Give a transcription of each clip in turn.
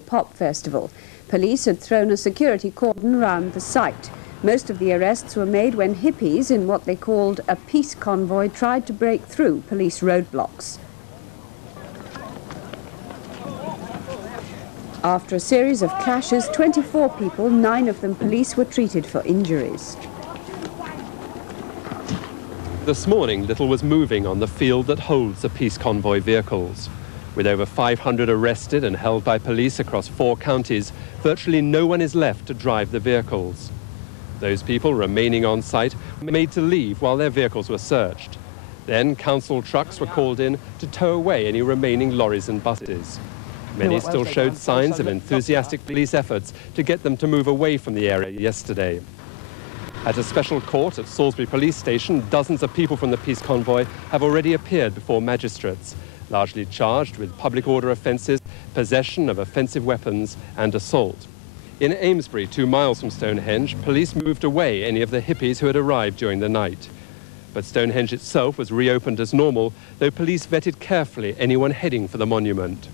pop festival. Police had thrown a security cordon round the site. Most of the arrests were made when hippies in what they called a peace convoy tried to break through police roadblocks. After a series of clashes, 24 people, 9 of them police, were treated for injuries. This morning, little was moving on the field that holds the peace convoy vehicles. With over 500 arrested and held by police across 4 counties, virtually no one is left to drive the vehicles. Those people remaining on site were made to leave while their vehicles were searched. Then council trucks were called in to tow away any remaining lorries and buses. Many still showed signs of enthusiastic police efforts to get them to move away from the area yesterday. At a special court at Salisbury Police Station, dozens of people from the peace convoy have already appeared before magistrates, largely charged with public order offences, possession of offensive weapons and assault. In Amesbury, 2 miles from Stonehenge, police moved away any of the hippies who had arrived during the night. But Stonehenge itself was reopened as normal, though police vetted carefully anyone heading for the monument.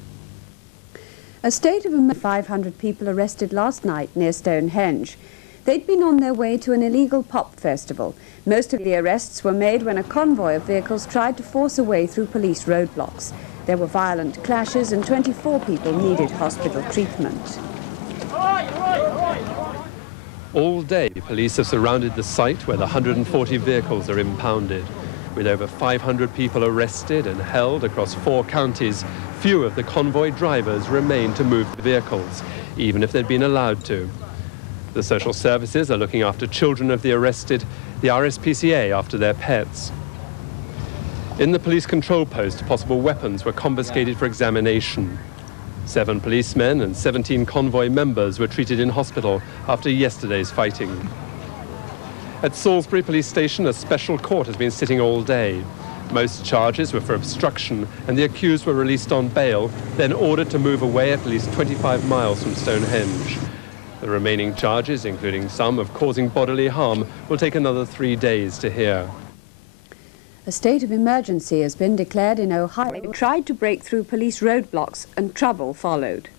A state of emergency, 500 people arrested last night near Stonehenge. They'd been on their way to an illegal pop festival. Most of the arrests were made when a convoy of vehicles tried to force a way through police roadblocks. There were violent clashes and 24 people needed hospital treatment. All day, police have surrounded the site where the 140 vehicles are impounded. With over 500 people arrested and held across 4 counties, few of the convoy drivers remain to move the vehicles, even if they'd been allowed to. The social services are looking after children of the arrested, the RSPCA after their pets. In the police control post, possible weapons were confiscated for examination. 7 policemen and 17 convoy members were treated in hospital after yesterday's fighting. At Salisbury Police Station, a special court has been sitting all day. Most charges were for obstruction, and the accused were released on bail, then ordered to move away at least 25 miles from Stonehenge. The remaining charges, including some of causing bodily harm, will take another 3 days to hear. A state of emergency has been declared in Ohio. They tried to break through police roadblocks and trouble followed.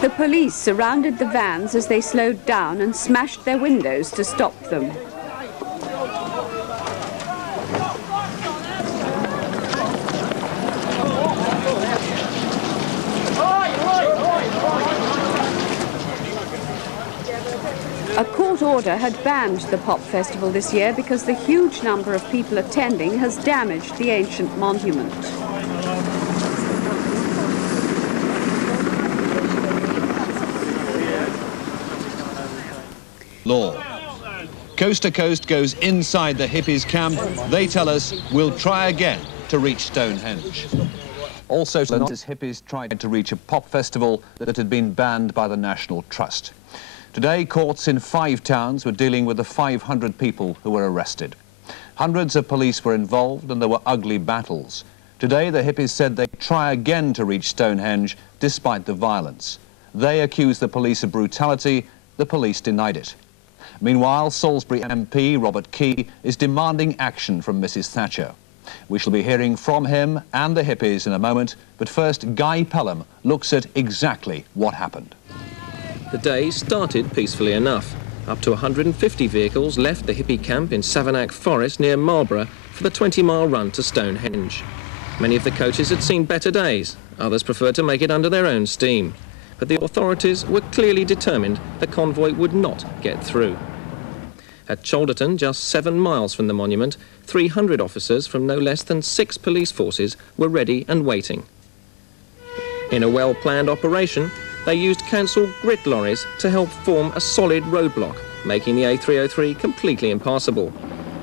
The police surrounded the vans as they slowed down and smashed their windows to stop them. A court order had banned the pop festival this year because the huge number of people attending has damaged the ancient monument. Law. Coast to Coast goes inside the hippies camp. They tell us we'll try again to reach Stonehenge. Also, hippies tried to reach a pop festival that had been banned by the National Trust. Today, courts in 5 towns were dealing with the 500 people who were arrested. Hundreds of police were involved and there were ugly battles. Today, the hippies said they'd try again to reach Stonehenge despite the violence. They accused the police of brutality. The police denied it. Meanwhile, Salisbury MP Robert Key is demanding action from Mrs. Thatcher. We shall be hearing from him and the hippies in a moment, but first Guy Pelham looks at exactly what happened. The day started peacefully enough. Up to 150 vehicles left the hippie camp in Savanack Forest near Marlborough for the 20-mile run to Stonehenge. Many of the coaches had seen better days. Others preferred to make it under their own steam. But the authorities were clearly determined the convoy would not get through. At Cholderton, just 7 miles from the monument, 300 officers from no less than 6 police forces were ready and waiting. In a well-planned operation, they used council grit lorries to help form a solid roadblock, making the A303 completely impassable.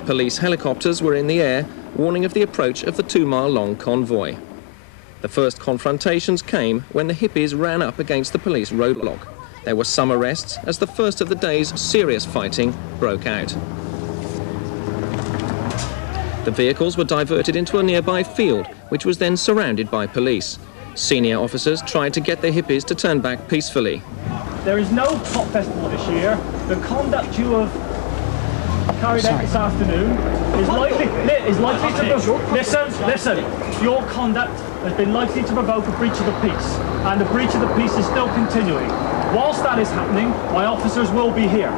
Police helicopters were in the air, warning of the approach of the 2-mile-long convoy. The first confrontations came when the hippies ran up against the police roadblock. There were some arrests as the first of the day's serious fighting broke out. The vehicles were diverted into a nearby field, which was then surrounded by police. Senior officers tried to get the hippies to turn back peacefully. There is no pop festival this year. The conduct you have carried out this afternoon is likely to... Listen. Your conduct has been likely to provoke a breach of the peace, and the breach of the peace is still continuing. Whilst that is happening, my officers will be here.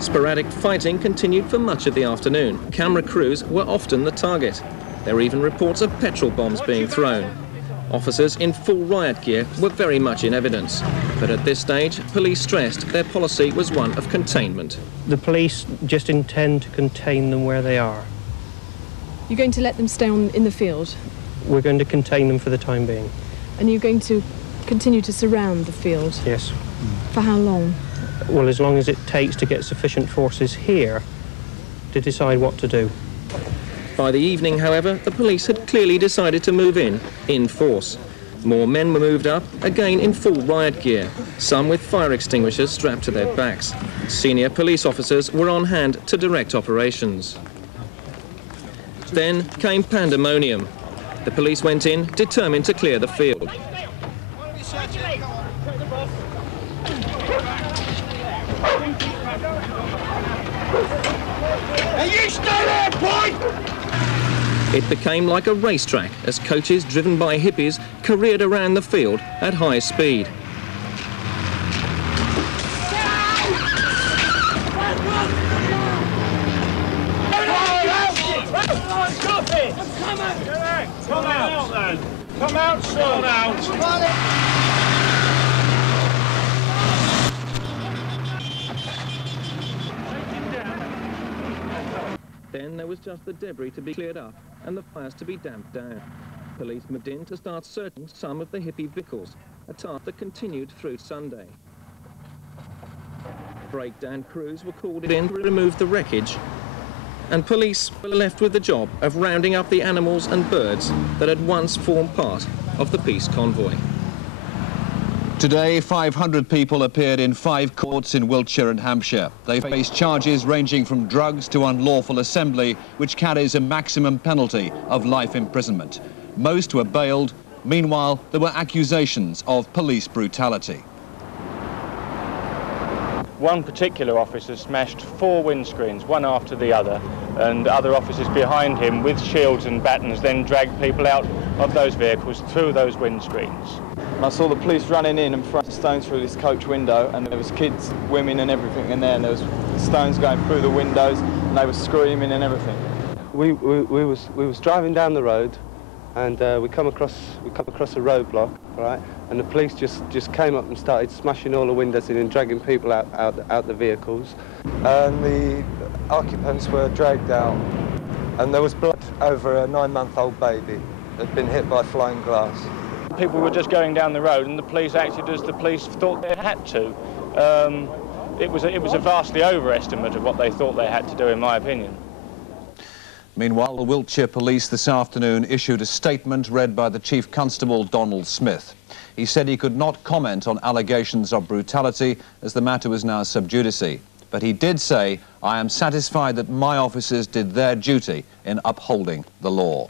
Sporadic fighting continued for much of the afternoon. Camera crews were often the target. There were even reports of petrol bombs being thrown. Officers in full riot gear were very much in evidence. But at this stage, police stressed their policy was one of containment. The police just intend to contain them where they are. You're going to let them stay in the field? We're going to contain them for the time being. And you're going to continue to surround the field? Yes. For how long? Well, as long as it takes to get sufficient forces here to decide what to do. By the evening, however, the police had clearly decided to move in force. More men were moved up, again in full riot gear, some with fire extinguishers strapped to their backs. Senior police officers were on hand to direct operations. Then came pandemonium. The police went in, determined to clear the field. Are you still there, boy? It became like a racetrack as coaches driven by hippies careered around the field at high speed. Come out, sort out. Then there was just the debris to be cleared up and the fires to be damped down. Police moved in to start searching some of the hippie vehicles, a task that continued through Sunday. Breakdown crews were called in to remove the wreckage, and police were left with the job of rounding up the animals and birds that had once formed part of the peace convoy. Today, 500 people appeared in 5 courts in Wiltshire and Hampshire. They faced charges ranging from drugs to unlawful assembly, which carries a maximum penalty of life imprisonment. Most were bailed. Meanwhile, there were accusations of police brutality. One particular officer smashed 4 windscreens, one after the other, and other officers behind him with shields and batons then dragged people out of those vehicles through those windscreens. I saw the police running in and throwing stones through this coach window, and there was kids, women and everything in there, and there was stones going through the windows, and they were screaming and everything. We was driving down the road, and we come across a roadblock, right? And the police just came up and started smashing all the windows in and dragging people out the vehicles. And the occupants were dragged out, and there was blood over a 9-month-old baby that had been hit by flying glass. People were just going down the road and the police acted as the police thought they had to. It was a vastly overestimate of what they thought they had to do, in my opinion. Meanwhile, the Wiltshire Police this afternoon issued a statement read by the Chief Constable Donald Smith. He said he could not comment on allegations of brutality as the matter was now sub judice. But he did say, "I am satisfied that my officers did their duty in upholding the law."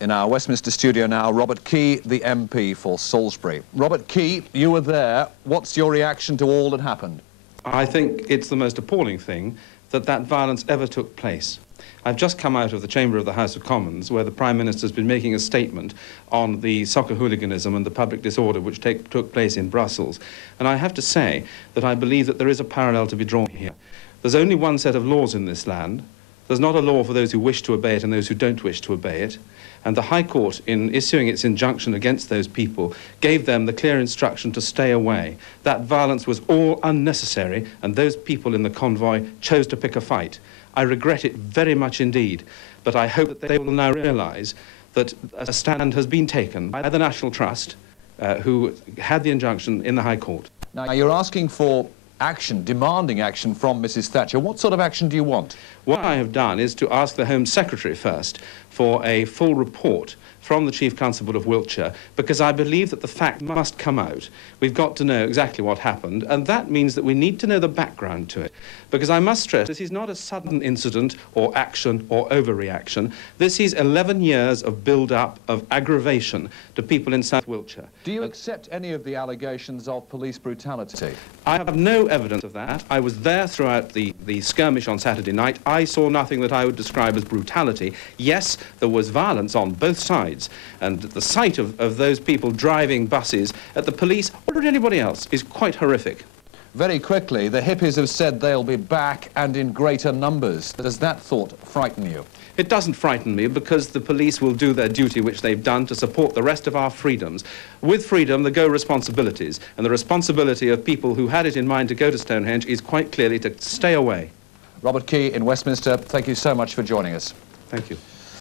In our Westminster studio now, Robert Key, the MP for Salisbury. Robert Key, you were there. What's your reaction to all that happened? I think it's the most appalling thing that violence ever took place. I've just come out of the chamber of the House of Commons, where the Prime Minister's been making a statement on the soccer hooliganism and the public disorder which took place in Brussels. And I have to say that I believe that there is a parallel to be drawn here. There's only one set of laws in this land. There's not a law for those who wish to obey it and those who don't wish to obey it. And the High Court, in issuing its injunction against those people, gave them the clear instruction to stay away. That violence was all unnecessary, and those people in the convoy chose to pick a fight. I regret it very much indeed, but I hope that they will now realise that a stand has been taken by the National Trust, who had the injunction in the High Court. Now, you're asking for action, demanding action from Mrs. Thatcher. What sort of action do you want? What I have done is to ask the Home Secretary first for a full report from the Chief Constable of Wiltshire, because I believe that the fact must come out. We've got to know exactly what happened, and that means that we need to know the background to it. Because I must stress, this is not a sudden incident or action or overreaction. This is 11 years of build-up, of aggravation to people in South Wiltshire. Do you accept any of the allegations of police brutality? I have no evidence of that. I was there throughout the skirmish on Saturday night. I saw nothing that I would describe as brutality. Yes, there was violence on both sides, and the sight of those people driving buses at the police or at anybody else is quite horrific. Very quickly, the hippies have said they'll be back and in greater numbers. Does that thought frighten you? It doesn't frighten me, because the police will do their duty, which they've done, to support the rest of our freedoms. With freedom, there go responsibilities, and the responsibility of people who had it in mind to go to Stonehenge is quite clearly to stay away. Robert Key in Westminster, thank you so much for joining us. Thank you.